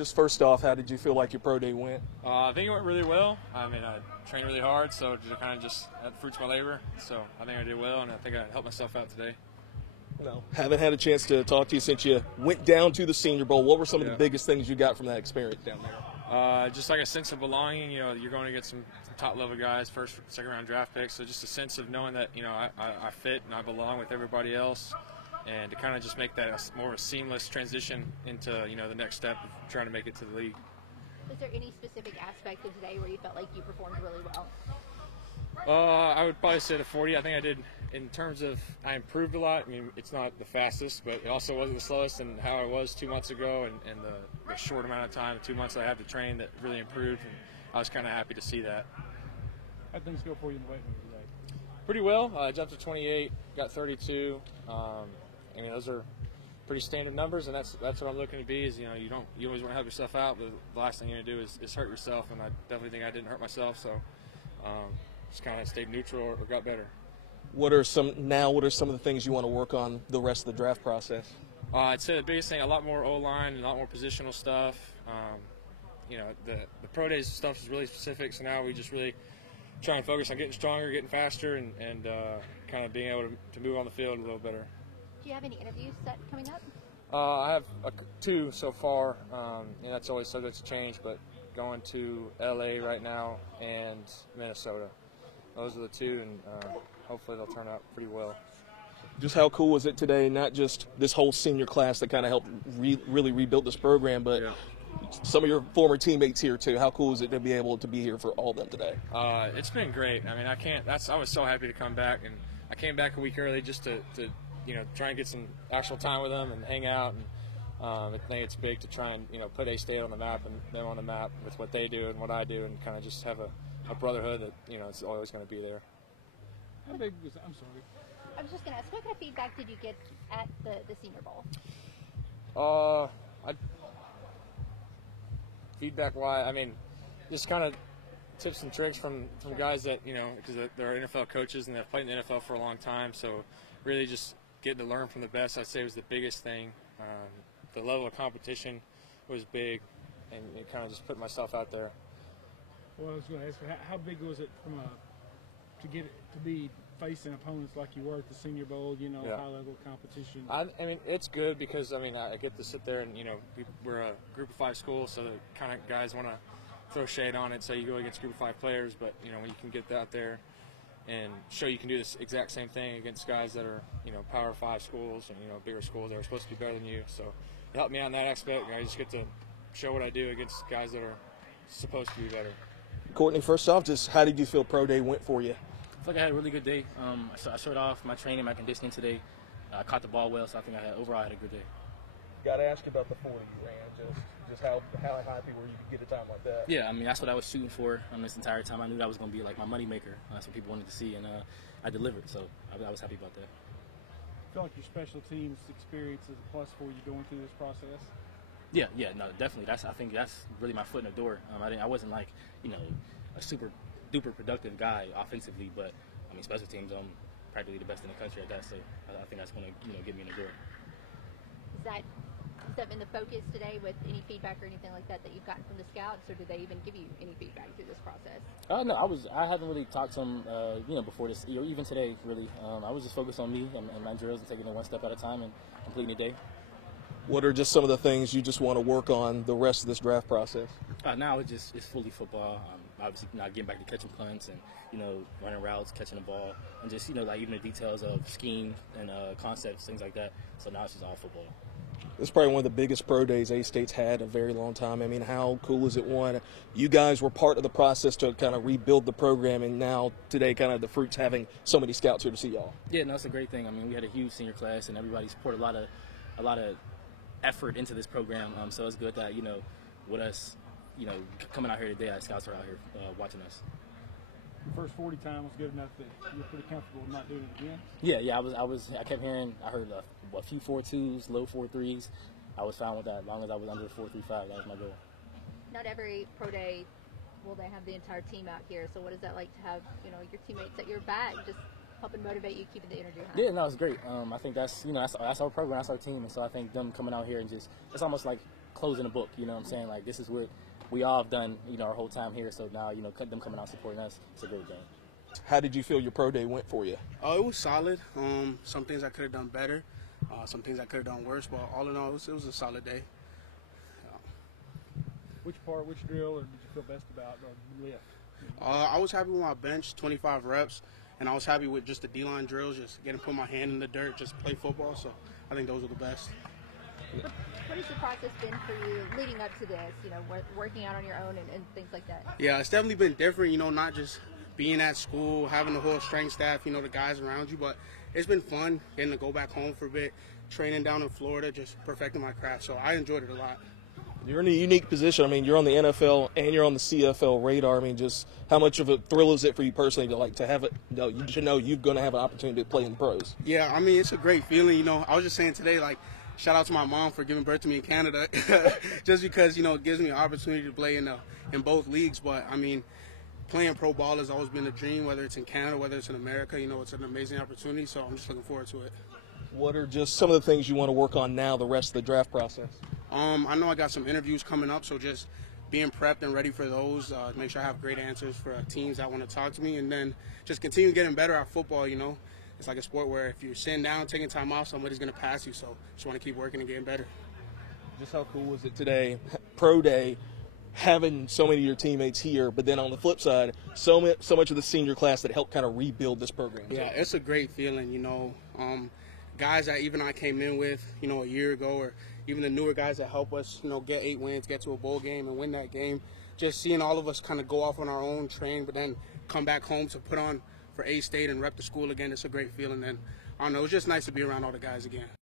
Just first off, how did you feel like your pro day went? I think it went really well. I mean, I trained really hard, so kind of just had the fruits of my labor. So I think I did well, and I think I helped myself out today. No, haven't had a chance to talk to you since you went down to the Senior Bowl. What were some of the biggest things you got from that experience down there? Just like a sense of belonging. You know, you're going to get some top-level guys, first, second-round draft picks. So just a sense of knowing that, you know, I fit and I belong with everybody else, and to kind of just make that more of a seamless transition into, you know, the next step of trying to make it to the league. Was there any specific aspect of today where you felt like you performed really well? I would probably say the 40. I think I did, in terms of, I improved a lot. I mean, it's not the fastest, but it also wasn't the slowest, and how I was 2 months ago, and the short amount of time, 2 months I had to train, that really improved, and I was kind of happy to see that. How'd things go for you in the weight room today? Pretty well. I jumped to 28, got 32. And those are pretty standard numbers, and that's what I'm looking to be. Is, you know, you always want to help yourself out, but the last thing you're gonna do is hurt yourself, and I definitely think I didn't hurt myself. So just kind of stayed neutral or got better. What are some of the things you want to work on the rest of the draft process? I'd say the biggest thing, a lot more O-line and a lot more positional stuff. You know, the pro days stuff is really specific, so now we just really try and focus on getting stronger, getting faster, and kind of being able to move on the field a little better. Do you have any interviews set coming up? I have 2 so far, and that's always subject to change, but going to LA right now and Minnesota. Those are the 2, and hopefully they'll turn out pretty well. Just how cool was it today, not just this whole senior class that kind of helped really rebuild this program, but some of your former teammates here too. How cool is it to be able to be here for all of them today? It's been great. I mean, I was so happy to come back, and I came back a week early just to you know, try and get some actual time with them and hang out. And I think it's big to try and, you know, put A-State on the map and them on the map with what they do and what I do, and kind of just have a brotherhood that, you know, it's always going to be there. How big was I'm sorry. I was just going to ask, what kind of feedback did you get at the Senior Bowl? Feedback-wise, I mean, just kind of tips and tricks from guys that, you know, because they're NFL coaches and they've played in the NFL for a long time. So really just getting to learn from the best, I'd say, was the biggest thing. The level of competition was big, and kind of just put myself out there. Well, I was going to ask, how big was it to be facing opponents like you were at the Senior Bowl, you know, high-level competition? I mean, it's good because, I mean, I get to sit there and, you know, we're a Group of 5 school, so the kind of guys want to throw shade on it, so you go against Group of 5 players, but, you know, when you can get out there and show you can do this exact same thing against guys that are, you know, Power 5 schools and, you know, bigger schools that are supposed to be better than you. So it helped me out in that aspect. You know, I just get to show what I do against guys that are supposed to be better. Courtney, first off, just how did you feel pro day went for you? I feel like I had a really good day. I showed off my training, my conditioning today. I caught the ball well, so I think overall I had a good day. Got to ask you about the 40 you ran. Just how happy were you to get a time like that? Yeah, I mean, that's what I was shooting for this entire time. I knew that was going to be like my moneymaker. That's what people wanted to see, and I delivered. So I was happy about that. I feel like your special teams experience is a plus for you going through this process. Yeah, no, definitely. I think that's really my foot in the door. I wasn't like, you know, a super duper productive guy offensively, but I mean, special teams, I'm practically the best in the country at that. So I think that's going to, you know, get me in the door. Has that been the focus today with any feedback or anything like that you've gotten from the scouts, or did they even give you any feedback through this process? No, I haven't really talked to them, you know, before this, or even today, really. I was just focused on me and my drills and taking it one step at a time and completing the day. What are just some of the things you just want to work on the rest of this draft process? Now it's fully football. Obviously, not getting back to catching punts and, you know, running routes, catching the ball, and just, you know, like even the details of scheme and concepts, things like that. So now it's just all football. It's probably one of the biggest pro days A-State's had in a very long time. I mean, how cool is it, one, you guys were part of the process to kind of rebuild the program, and now today kind of the fruit's having so many scouts here to see y'all? Yeah, no, it's a great thing. I mean, we had a huge senior class, and everybody's poured a lot of effort into this program. So it's good that, you know, with us, you know, coming out here today, our scouts are out here watching us. Your first 40 time was good enough that you're pretty comfortable not doing it again? Yeah, I kept hearing, I heard a few 4.2s, low 4.3s. I was fine with that as long as I was under 4.35. That was my goal. Not every pro day will they have the entire team out here, so what is that like to have, you know, your teammates at your back just helping motivate you, keeping the energy high? Yeah, no, it's great. I think that's, you know, that's our program, that's our team, and so I think them coming out here and just, it's almost like closing the book. You know what I'm saying? Like, this is where we all have done, you know, our whole time here. So now, you know, them coming out supporting us, it's a great thing. How did you feel your pro day went for you? Oh, it was solid. Some things I could have done better. Some things I could have done worse. But all in all, it was a solid day. Which drill, or did you feel best about, or lift? I was happy with my bench, 25 reps, and I was happy with just the D-line drills, just getting to put my hand in the dirt, just play football. So I think those are the best. What has the process been for you leading up to this, you know, working out on your own and things like that? Yeah, it's definitely been different, you know, not just being at school, having the whole strength staff, you know, the guys around you, but it's been fun getting to go back home for a bit, training down in Florida, just perfecting my craft. So I enjoyed it a lot. You're in a unique position. I mean, you're on the NFL and you're on the CFL radar. I mean, just how much of a thrill is it for you personally to have it? You know, you should know you're going to have an opportunity to play in the pros. Yeah, I mean, it's a great feeling. You know, I was just saying today, like, shout out to my mom for giving birth to me in Canada, just because, you know, it gives me an opportunity to play in both leagues. But I mean, playing pro ball has always been a dream, whether it's in Canada, whether it's in America. You know, it's an amazing opportunity. So I'm just looking forward to it. What are just some of the things you want to work on now, the rest of the draft process? I know I got some interviews coming up, so just being prepped and ready for those, make sure I have great answers for teams that want to talk to me, and then just continue getting better at football. You know, it's like a sport where if you're sitting down, taking time off, somebody's going to pass you, so just want to keep working and getting better. Just how cool was it today, pro day, having so many of your teammates here, but then on the flip side, so much of the senior class that helped kind of rebuild this program? Yeah, it's a great feeling, you know. Guys that even I came in with, you know, a year ago, or even the newer guys that help us, you know, get 8 wins, get to a bowl game and win that game. Just seeing all of us kind of go off on our own, train, but then come back home to put on for A-State and rep the school again, it's a great feeling. And I don't know, it's just nice to be around all the guys again.